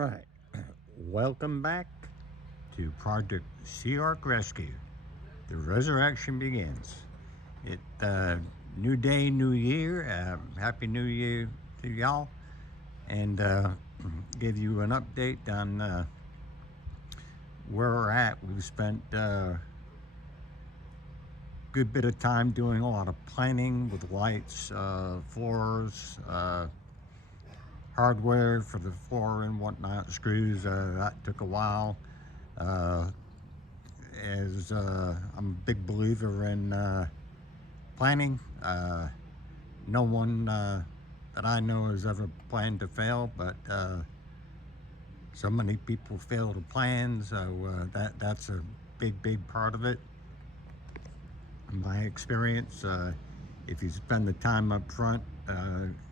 right. Welcome back to Project Sea Ark Rescue. The resurrection begins. It New day, new year. Happy New Year to y'all, and give you an update on where we're at. We've spent a good bit of time doing a lot of planning with lights, floors, hardware for the floor and whatnot, screws. That took a while. Uh, as I'm a big believer in planning. No one that I know has ever planned to fail, but so many people fail to plan, so that's a big part of it. In my experience, if you spend the time up front,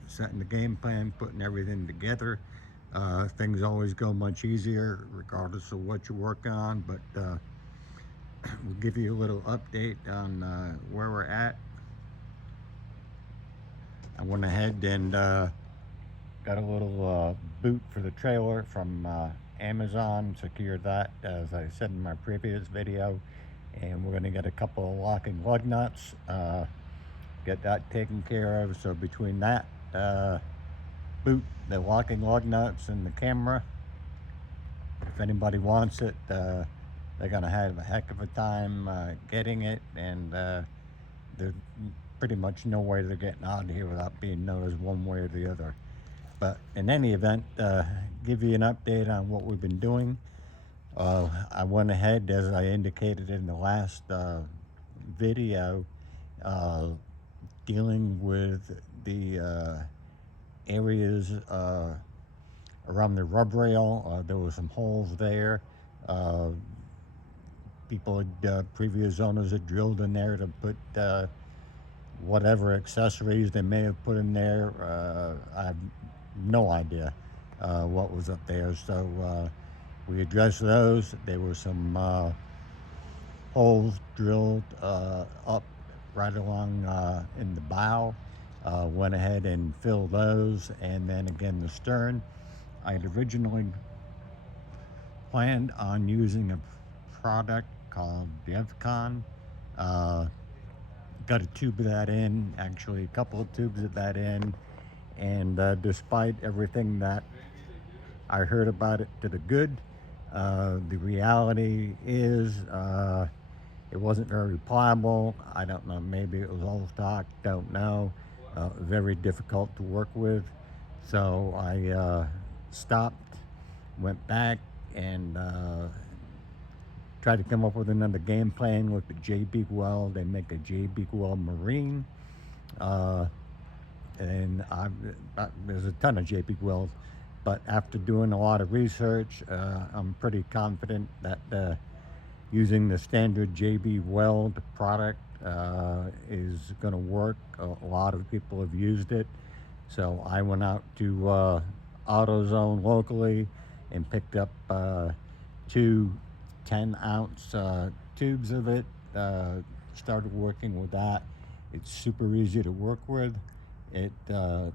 setting the game plan, putting everything together, things always go much easier, regardless of what you're working on. But we'll give you a little update on where we're at. I went ahead and got a little boot for the trailer from Amazon, secured that as I said in my previous video, and we're going to get a couple of locking lug nuts, get that taken care of. So between that boot, the locking lug nuts, and the camera, if anybody wants it, they're going to have a heck of a time getting it, and there's pretty much no way they're getting out of here without being noticed one way or the other. But in any event, give you an update on what we've been doing. I went ahead, as I indicated in the last video, dealing with the areas around the rub rail. There were some holes there. People had, previous owners had drilled in there to put whatever accessories they may have put in there. I have no idea what was up there. So we addressed those. There were some holes drilled up right along in the bow. Went ahead and filled those, and then again the stern. I had originally planned on using a product called DevCon. Got a tube of that in, actually a couple of tubes of that in, and despite everything that I heard about it to the good, the reality is it wasn't very pliable. I don't know, maybe it was old stock, don't know. Very difficult to work with. So I stopped, went back, and tried to come up with another game plan. Looked at JB Weld. They make a JB Weld Marine. And there's a ton of JB Welds. But after doing a lot of research, I'm pretty confident that using the standard JB Weld product is going to work. A lot of people have used it. So I went out to AutoZone locally and picked up two 10-ounce tubes of it. Started working with that. It's super easy to work with. It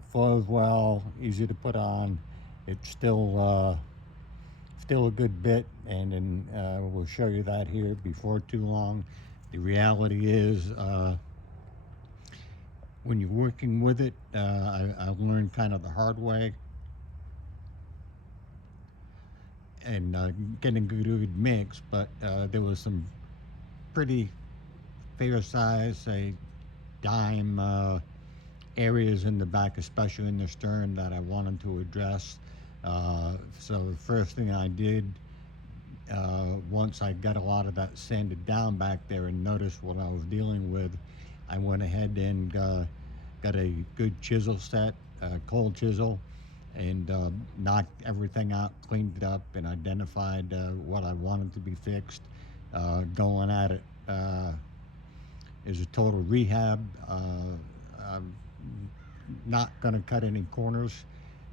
flows well, easy to put on. It's still a good bit, and then we'll show you that here before too long. The reality is, when you're working with it, I've learned kind of the hard way, and getting a good mix, but there was some pretty fair size, say, dime areas in the back, especially in the stern, that I wanted to address. So the first thing I did, once I got a lot of that sanded down back there and noticed what I was dealing with, I went ahead and got a good chisel set, cold chisel, and knocked everything out, cleaned it up, and identified what I wanted to be fixed. Going at it is a total rehab. I'm not going to cut any corners.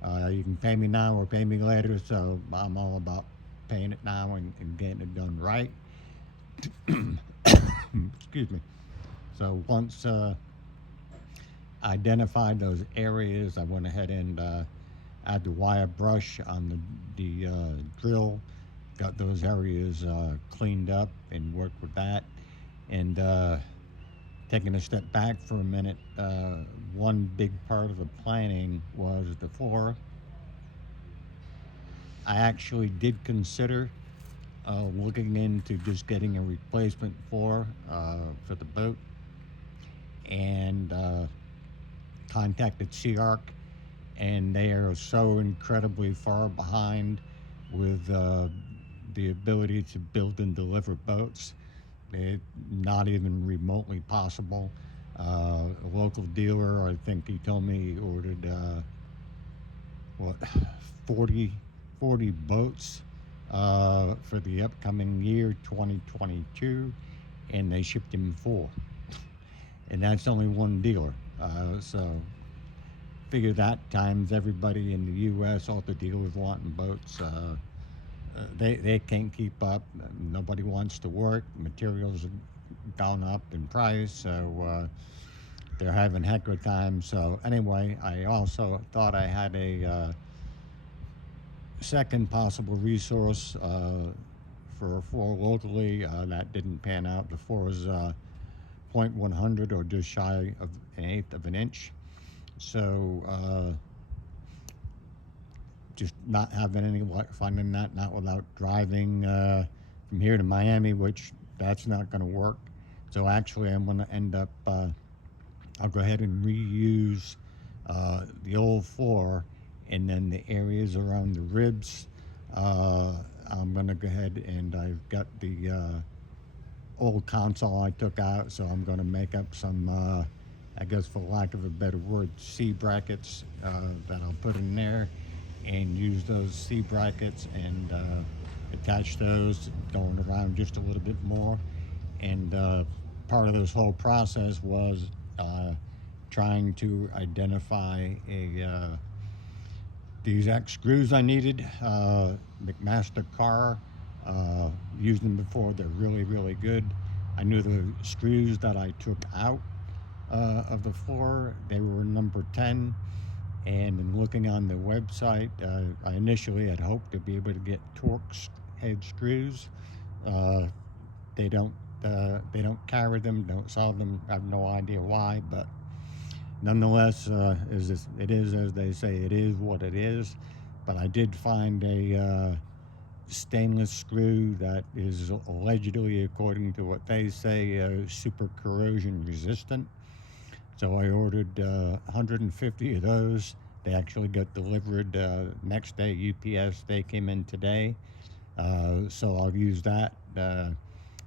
You can pay me now or pay me later, so I'm all about paying it now and getting it done right. Excuse me. So once I identified those areas, I went ahead and add the wire brush on the drill, got those areas cleaned up and worked with that. And taking a step back for a minute, one big part of the planning was the floor. I actually did consider looking into just getting a replacement floor for the boat, and contacted Sea-Arc, and they are so incredibly far behind with the ability to build and deliver boats. It's not even remotely possible. A local dealer, I think he told me he ordered what 40, 40 boats for the upcoming year 2022, and they shipped him four, and that's only one dealer. So figure that times everybody in the U.S., all the dealers wanting boats. They can't keep up. Nobody wants to work. Materials have gone up in price, so they're having a heck of a time. So anyway, I also thought I had a second possible resource for a floor locally. That didn't pan out. The floor is 0.100 or just shy of an eighth of an inch. So just not having any luck finding that, not without driving from here to Miami, which that's not going to work. So actually, I'm going to end up, I'll go ahead and reuse the old floor, and then the areas around the ribs, I'm going to go ahead and I've got the old console I took out, so I'm going to make up some, I guess for lack of a better word, C brackets that I'll put in there, and use those C brackets and attach those, going around just a little bit more. And part of this whole process was trying to identify the exact screws I needed. McMaster Carr, used them before, they're really, really good. I knew the screws that I took out of the floor, they were number 10. And in looking on the website, I initially had hoped to be able to get Torx head screws. They don't carry them, don't sell them. I have no idea why, but nonetheless, it is as they say, it is what it is. But I did find a stainless screw that is allegedly, according to what they say, super corrosion resistant. So I ordered 150 of those. They actually got delivered next day. UPS, they came in today. So I'll use that.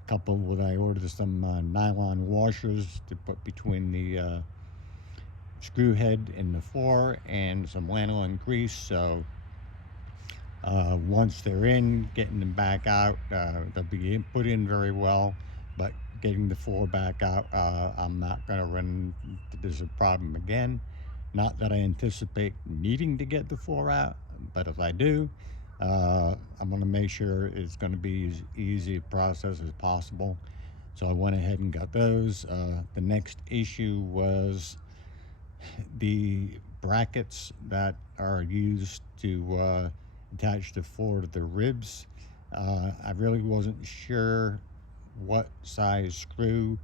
Coupled with, I ordered some nylon washers to put between the screw head and the floor, and some lanolin grease. So once they're in, getting them back out, they'll be put in very well. But getting the floor back out, I'm not going to run into this problem again. Not that I anticipate needing to get the floor out, but if I do, I'm going to make sure it's going to be as easy a process as possible. So I went ahead and got those. The next issue was the brackets that are used to attach the floor to the ribs. I really wasn't sure what size screw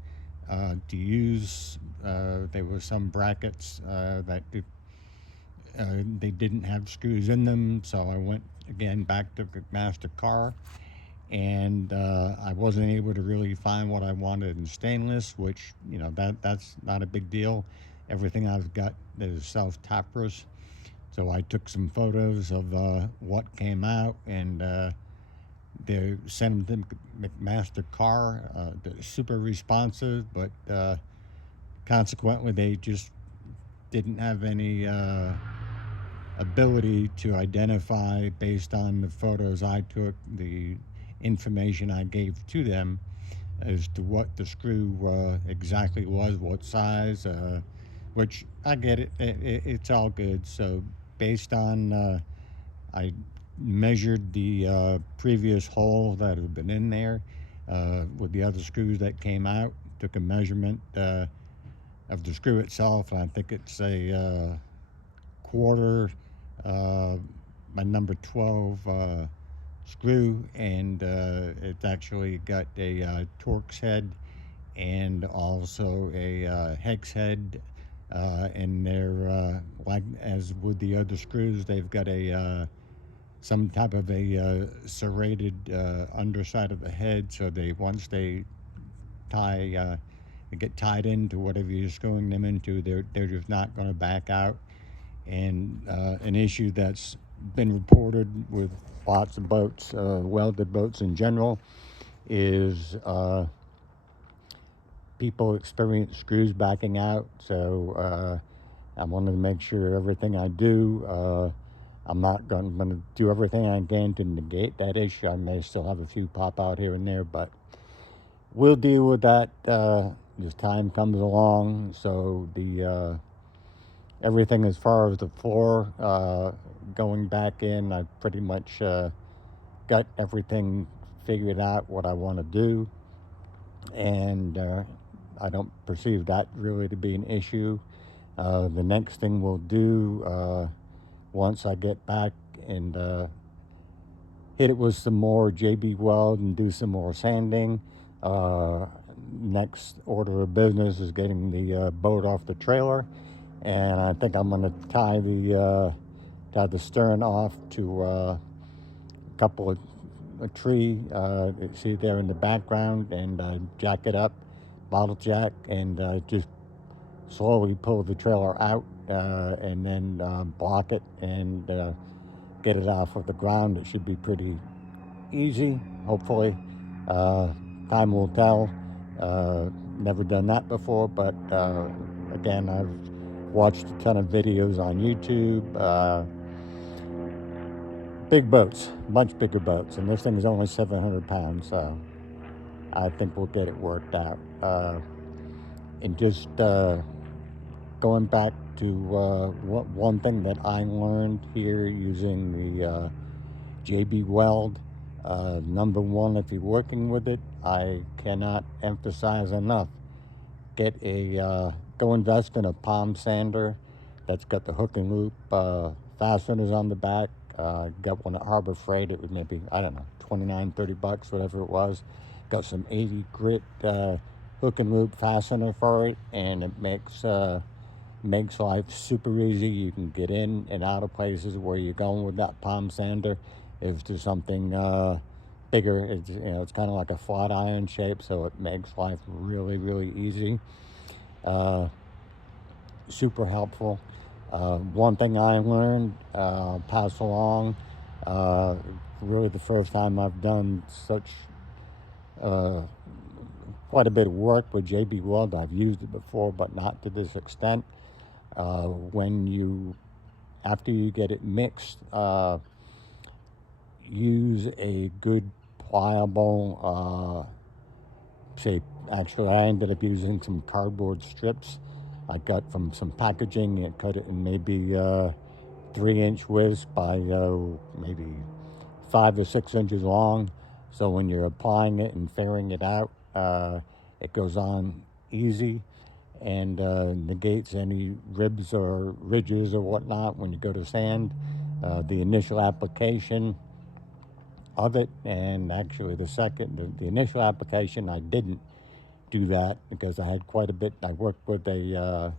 to use. There were some brackets that they didn't have screws in them, so I went again back to McMaster Carr, and I wasn't able to really find what I wanted in stainless, which, you know, that's not a big deal. Everything I've got is self-tappers. So I took some photos of what came out, and they sent them to McMaster Carr. They're super responsive, but consequently, they just didn't have any ability to identify, based on the photos I took, the information I gave to them, as to what the screw exactly was, what size, which I get it, it's all good. So based on, I measured the previous hole that had been in there with the other screws that came out, took a measurement of the screw itself, and I think it's a quarter my number 12 screw, and it's actually got a Torx head and also a hex head. And they're like as with the other screws, they've got a some type of a serrated underside of the head, so they once they tie they get tied into whatever you're screwing them into, they're just not going to back out. And an issue that's been reported with lots of boats, welded boats in general, is people experience screws backing out. So I wanted to make sure everything I do, I'm not going to do everything I can to negate that issue. I may still have a few pop out here and there, but we'll deal with that as time comes along. So the everything as far as the floor going back in, I pretty much got everything figured out what I want to do, and I don't perceive that really to be an issue. The next thing we'll do once I get back and hit it with some more JB Weld and do some more sanding. Next order of business is getting the boat off the trailer, and I think I'm going to tie the stern off to a couple of a tree you see there in the background, and jack it up, bottle jack, and just slowly pull the trailer out, and then block it and get it off of the ground. It should be pretty easy, hopefully. Time will tell. Never done that before, but again, I've watched a ton of videos on YouTube. Big boats, much bigger boats, and this thing is only 700 pounds, so I think we'll get it worked out. And just going back to one thing that I learned here using the JB Weld, number one, if you're working with it, I cannot emphasize enough. Go invest in a palm sander that's got the hook and loop fasteners on the back. Got one at Harbor Freight. It was maybe, I don't know, 29, 30 bucks, whatever it was. Got some 80 grit hook and loop fastener for it, and it makes life super easy. You can get in and out of places where you're going with that palm sander. If there's something bigger, it's kind of like a flat iron shape, so it makes life really, really easy. Super helpful. One thing I learned, pass along, really the first time I've done such quite a bit of work with JB Weld. I've used it before, but not to this extent. After you get it mixed, use a good pliable, actually I ended up using some cardboard strips I got from some packaging and cut it in maybe 3-inch widths by maybe 5 or 6 inches long. So when you're applying it and fairing it out, it goes on easy and negates any ribs or ridges or whatnot when you go to sand. The initial application of it, and actually the initial application, I didn't do that because I had quite a bit. I worked with a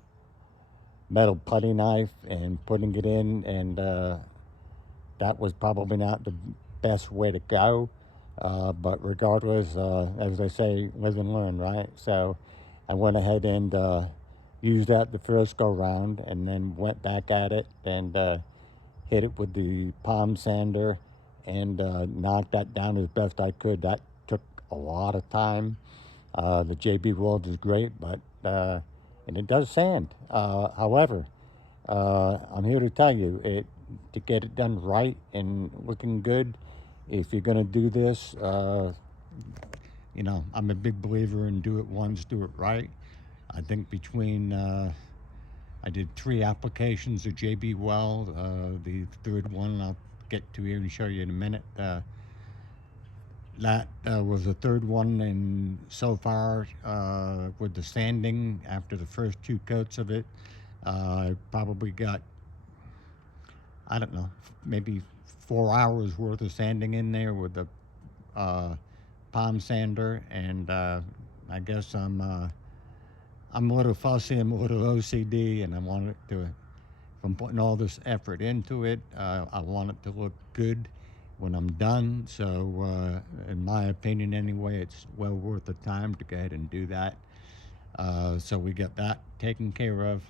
metal putty knife and putting it in, and that was probably not the best way to go. But regardless, as they say, live and learn, right? So I went ahead and used that the first go round, and then went back at it and hit it with the palm sander and knocked that down as best I could. That took a lot of time. The JB Weld is great, but and it does sand. However, I'm here to tell you, to get it done right and looking good, if you're going to do this, I'm a big believer in do it once, do it right. I think between I did 3 applications of JB Weld. The third one I'll get to here and show you in a minute. That was the third one, and so far with the sanding after the first 2 coats of it, I probably got, I don't know, maybe 4 hours worth of sanding in there with the palm sander, and I guess I'm a little fussy, I'm a little OCD, and I want it to. If I'm putting all this effort into it, I want it to look good when I'm done. So, in my opinion, anyway, it's well worth the time to go ahead and do that. So we got that taken care of,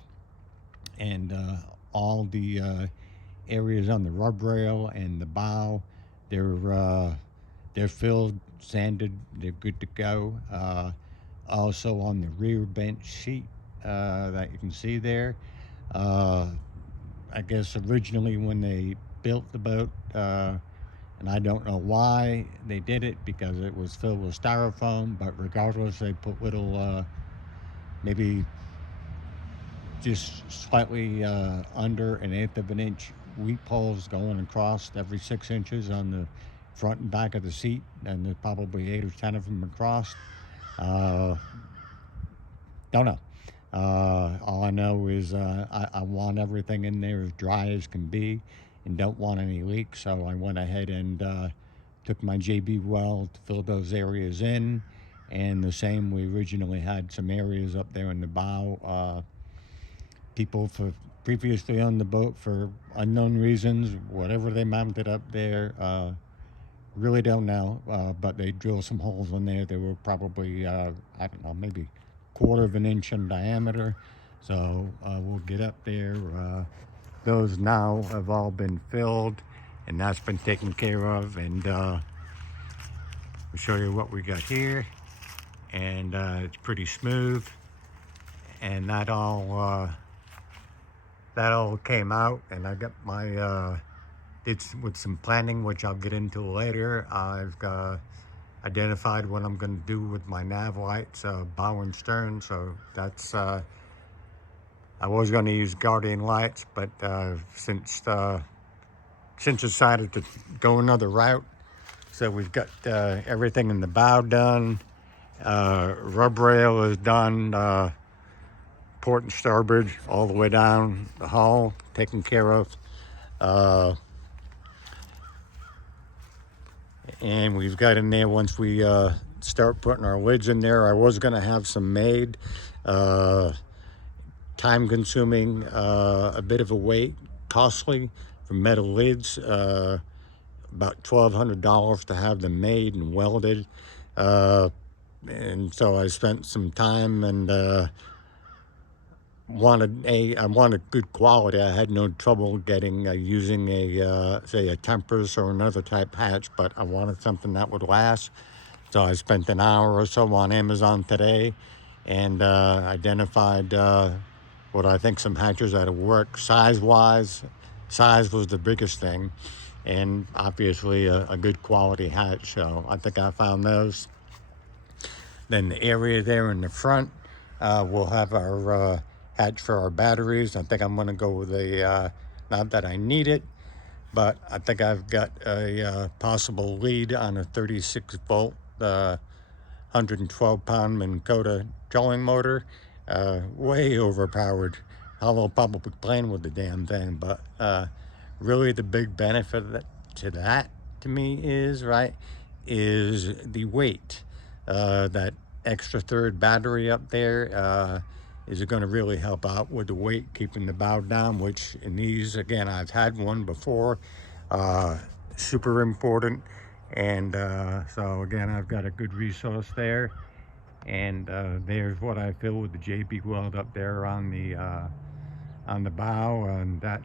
and all the areas on the rub rail and the bow, they're filled, sanded, they're good to go. Also on the rear bench seat that you can see there. I guess originally when they built the boat, and I don't know why they did it because it was filled with styrofoam, but regardless, they put little, maybe just slightly under an eighth of an inch wheat poles going across every 6 inches on the front and back of the seat, and there's probably 8 or 10 of them across. Don't know. All I know is I want everything in there as dry as can be and don't want any leaks, so I went ahead and took my JB Weld to fill those areas in, and the same, we originally had some areas up there in the bow. People for previously on the boat for unknown reasons, whatever they mounted up there, really don't know, but they drilled some holes in there. They were probably, I don't know, maybe quarter of an inch in diameter. So we'll get up there. Those now have all been filled, and that's been taken care of. And I'll show you what we got here. And it's pretty smooth. And that all came out, and I got my did with some planning, which I'll get into later. I've identified what I'm going to do with my nav lights, bow and stern. So that's I was going to use Guardian lights, but since decided to go another route, so we've got everything in the bow done, rub rail is done, port and starboard all the way down the hull taken care of. And we've got in there, once we start putting our lids in there, I was going to have some made. Time consuming, a bit of a wait, costly for metal lids, about $1,200 to have them made and welded. And so I spent some time and I wanted good quality. I had no trouble getting using say a Tempest or another type hatch, but I wanted something that would last. So I spent an hour or so on Amazon today and identified what I think some hatches that'll work size-wise. Size was the biggest thing, and obviously a good quality hatch. So I think I found those. Then the area there in the front, we'll have our hatch for our batteries. I think I'm going to go with a, not that I need it, but I think I've got a possible lead on a 36 volt, 112 pound Minn Kota trolling motor. Way overpowered. I'll probably playing with the damn thing, but really the big benefit to that to me is the weight. That extra third battery up there is going to really help out with the weight, keeping the bow down, which in these, again, I've had one before, super important. And so again, I've got a good resource there. And there's what I fill with the JB Weld up there on the bow, and that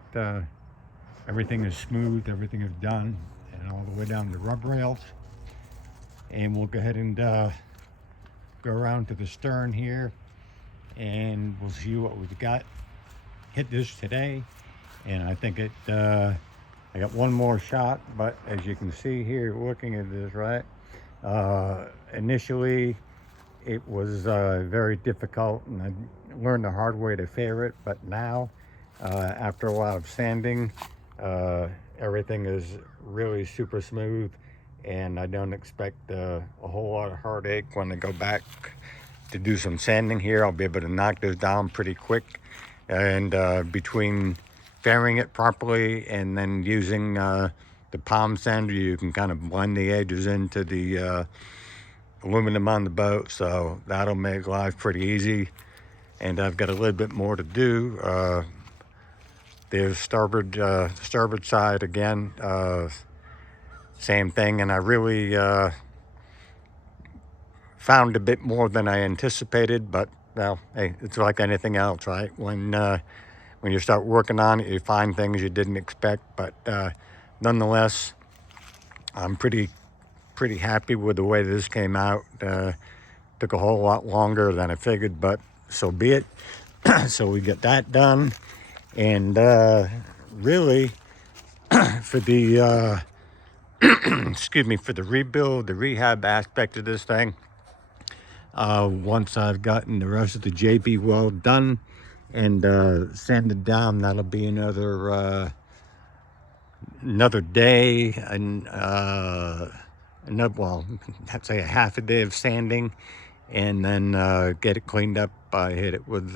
everything is smooth, everything is done, and all the way down the rub rails. And we'll go ahead and go around to the stern here, and we'll see what we've got. Hit this today, and I think I got one more shot, but as you can see here, looking at this, initially it was very difficult, and I learned the hard way to fare it, but now, after a while of sanding, everything is really super smooth, and I don't expect a whole lot of heartache when I go back to do some sanding here. I'll be able to knock this down pretty quick, and between fairing it properly, and then using the palm sander, you can kind of blend the edges into the aluminum on the boat, so that'll make life pretty easy. And I've got a little bit more to do. There's starboard side again, same thing, and I really found a bit more than I anticipated, but well, hey, it's like anything else, right? When you start working on it, you find things you didn't expect, but nonetheless, I'm pretty happy with the way this came out. Took a whole lot longer than I figured, but so be it. So we get that done, and really for the excuse me, for the rebuild, the rehab aspect of this thing, once I've gotten the rest of the JB Weld done and sanded down, that'll be another day, and another, well, I'd say a half a day of sanding, and then get it cleaned up. I hit it with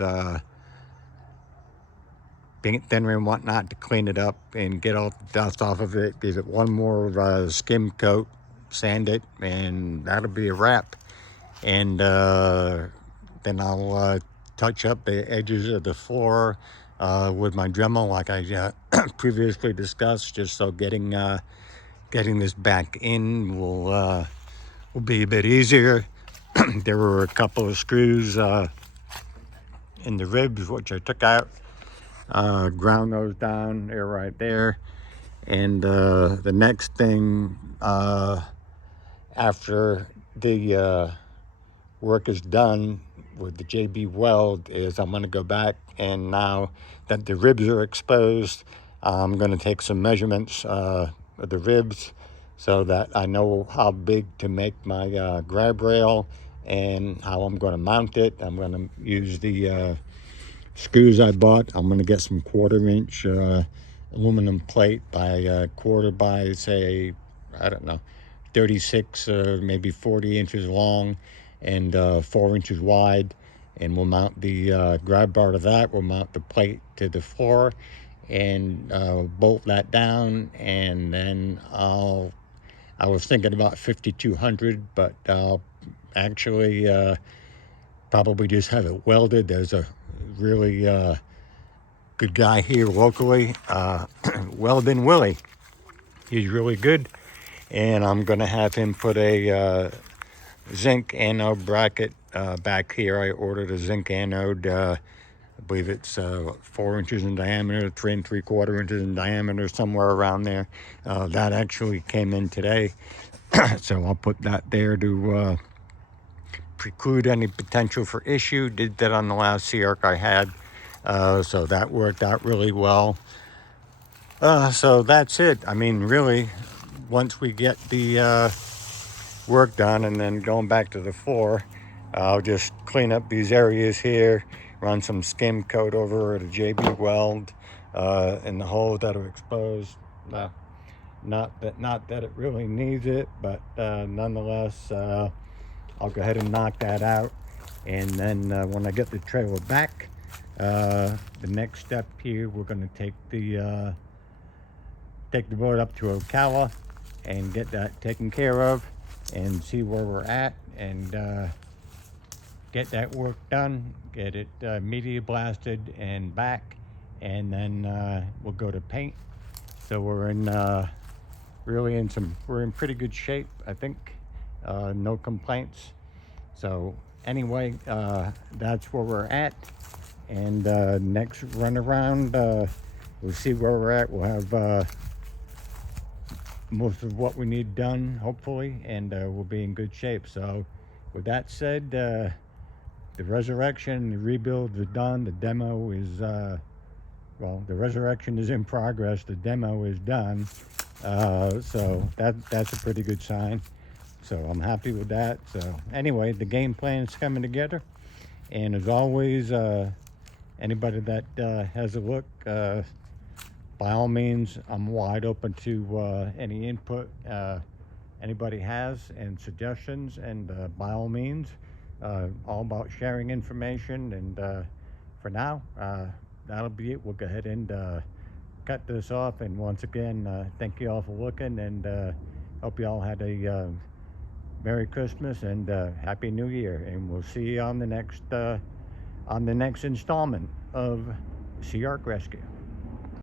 paint thinner and whatnot to clean it up and get all the dust off of it. Give it one more skim coat, sand it, and that'll be a wrap. And then I'll touch up the edges of the floor with my Dremel, like I previously discussed, just so getting this back in will be a bit easier. There were a couple of screws in the ribs which I took out, ground those down. They're right there. And the next thing after the work is done with the JB Weld is I'm going to go back, and now that the ribs are exposed, I'm going to take some measurements of the ribs so that I know how big to make my grab rail and how I'm going to mount it. I'm going to use the screws I bought. I'm going to get some 1/4-inch aluminum plate by quarter by, say, I don't know, 36 maybe 40 inches long and 4 inches wide, and we'll mount the grab bar to that. We'll mount the plate to the floor and bolt that down, and then I was thinking about 5200, but I'll actually probably just have it welded. There's a really good guy here locally, Welding Willie. He's really good, and I'm gonna have him put a zinc anode bracket back here. I ordered a zinc anode, I believe it's 4 inches in diameter, 3 3/4 inches in diameter, somewhere around there. That actually came in today. So I'll put that there to preclude any potential for issue. Did that on the last Sea Ark I had, so that worked out really well. So that's it. I mean, really, once we get the work done, and then going back to the floor, I'll just clean up these areas here, run some skim coat over at a JB Weld in the holes that are exposed. Not that it really needs it, but nonetheless, I'll go ahead and knock that out. And then when I get the trailer back, the next step here, we're going to take the boat up to Ocala and get that taken care of and see where we're at, and get that work done, get it media blasted and back, and then we'll go to paint. So we're in we're in pretty good shape, I think. No complaints. So anyway, that's where we're at, and next run around, we'll see where we're at. We'll have most of what we need done, hopefully, and we'll be in good shape. So with that said, the resurrection, the rebuild is done. The demo is well, the resurrection is in progress. The demo is done. So that's a pretty good sign. So I'm happy with that. So anyway, the game plan is coming together, and as always, anybody that has a look, by all means, I'm wide open to any input anybody has and suggestions, and by all means, all about sharing information. And for now, that'll be it. We'll go ahead and cut this off. And once again, thank you all for looking, and hope you all had a Merry Christmas and Happy New Year. And we'll see you on the next installment of Sea Ark Rescue.